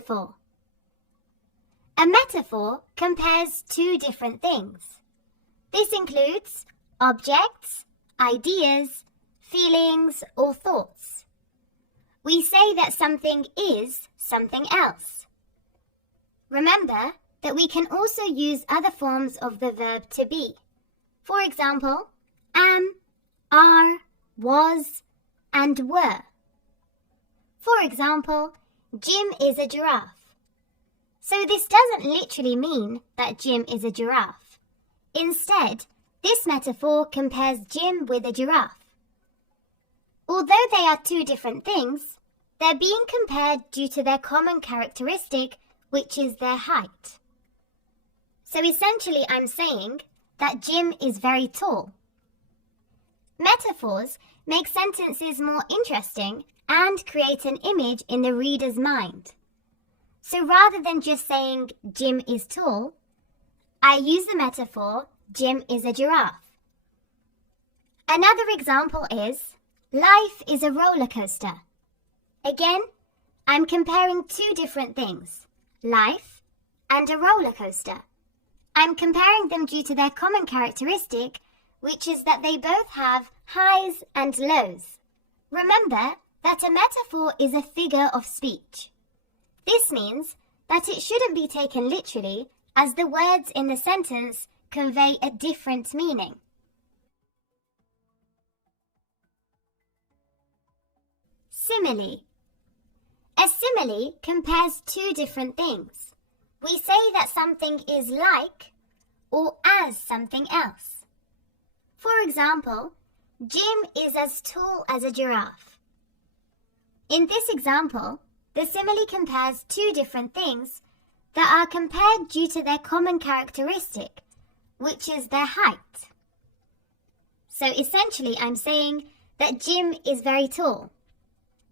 metaphor. A metaphor compares two different things. This includes objects, ideas, feelings, or thoughts. We say that something is something else. Remember that we can also use other forms of the verb to be. For example, am, are, was, and were. For example, Jim is a giraffe. So this doesn't literally mean that Jim is a giraffe. Instead, this metaphor compares Jim with a giraffe. Although they are two different things, they're being compared due to their common characteristic, which is their height. So essentially I'm saying that Jim is very tall. Metaphors make sentences more interesting and create an image in the reader's mind. So rather than just saying Jim is tall, I use the metaphor Jim is a giraffe. Another example is life is a roller coaster. Again, I'm comparing two different things, life and a roller coaster. I'm comparing them due to their common characteristic, which is that they both have highs and lows. Remember that a metaphor is a figure of speech. This means that it shouldn't be taken literally, as the words in the sentence convey a different meaning. Simile. A simile compares two different things. We say that something is like or as something else. For example, Jim is as tall as a giraffe. In this example, the simile compares two different things that are compared due to their common characteristic, which is their height. So essentially I'm saying that Jim is very tall.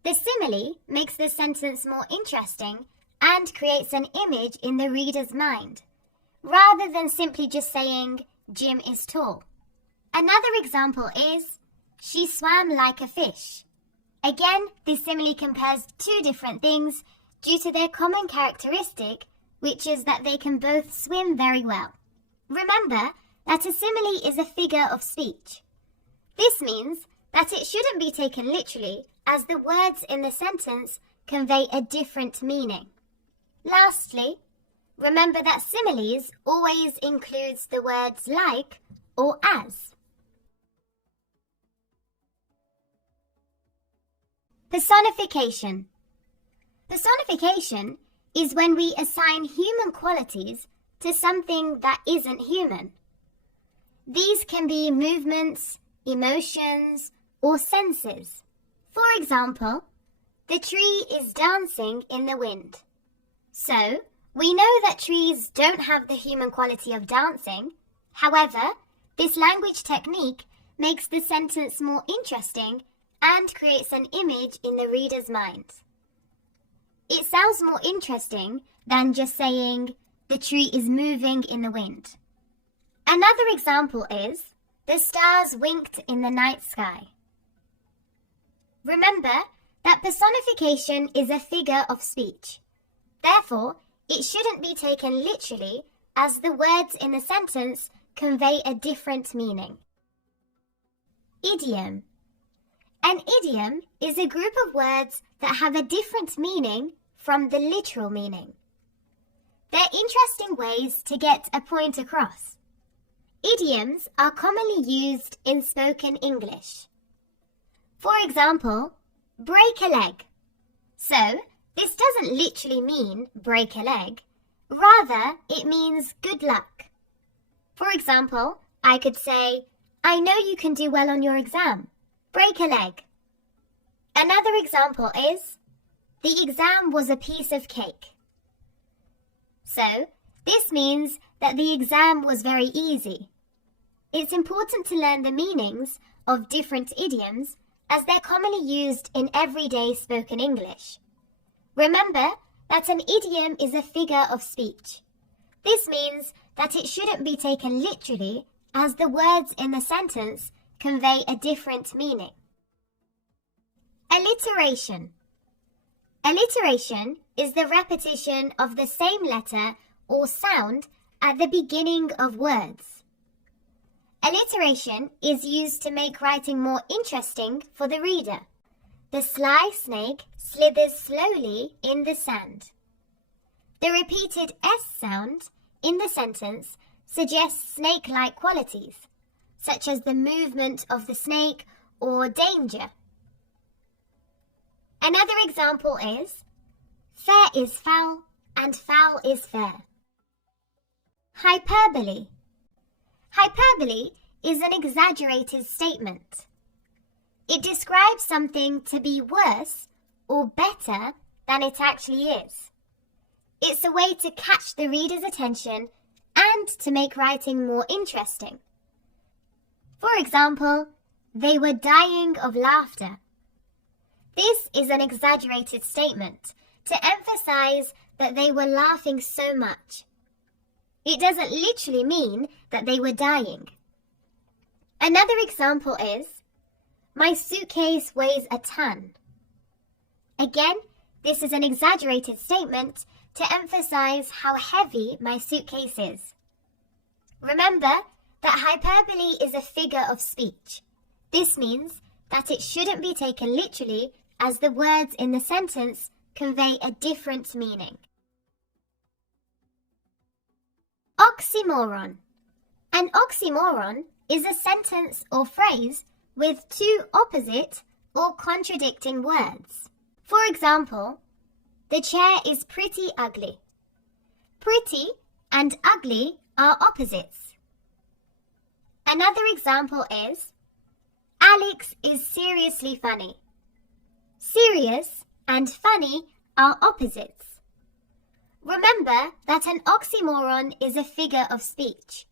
The simile makes the sentence more interesting and creates an image in the reader's mind, rather than simply just saying Jim is tall. Another example is, she swam like a fish. Again, this simile compares two different things due to their common characteristic, which is that they can both swim very well. Remember that a simile is a figure of speech. This means that it shouldn't be taken literally, as the words in the sentence convey a different meaning. Lastly, remember that similes always includes the words like or as. Personification. Personification is when we assign human qualities to something that isn't human. These can be movements, emotions, or senses. For example, the tree is dancing in the wind. So, we know that trees don't have the human quality of dancing. However, this language technique makes the sentence more interesting and creates an image in the reader's mind. It sounds more interesting than just saying, the tree is moving in the wind. Another example is, the stars winked in the night sky. Remember that personification is a figure of speech. Therefore, it shouldn't be taken literally, as the words in the sentence convey a different meaning. Idiom. An idiom is a group of words that have a different meaning from the literal meaning. They're interesting ways to get a point across. Idioms are commonly used in spoken English. For example, break a leg. So, this doesn't literally mean break a leg. Rather, it means good luck. For example, I could say, I know you can do well on your exam. Break a leg. Another example is, the exam was a piece of cake. So, this means that the exam was very easy. It's important to learn the meanings of different idioms as they're commonly used in everyday spoken English. Remember that an idiom is a figure of speech. This means that it shouldn't be taken literally, as the words in the sentence convey a different meaning. Alliteration. Alliteration is the repetition of the same letter or sound at the beginning of words. Alliteration is used to make writing more interesting for the reader. The sly snake slithers slowly in the sand. The repeated S sound in the sentence suggests snake-like qualities, such as the movement of the snake or danger. Another example is, fair is foul and foul is fair. Hyperbole. Hyperbole is an exaggerated statement. It describes something to be worse or better than it actually is. It's a way to catch the reader's attention and to make writing more interesting. For example, they were dying of laughter. This is an exaggerated statement to emphasize that they were laughing so much. It doesn't literally mean that they were dying. Another example is, my suitcase weighs a ton. Again, this is an exaggerated statement to emphasize how heavy my suitcase is. Remember that hyperbole is a figure of speech. This means that it shouldn't be taken literally, as the words in the sentence convey a different meaning. Oxymoron. An oxymoron is a sentence or phrase with two opposite or contradicting words. For example, the chair is pretty ugly. Pretty and ugly are opposites. Another example is, Alex is seriously funny. Serious and funny are opposites. Remember that an oxymoron is a figure of speech.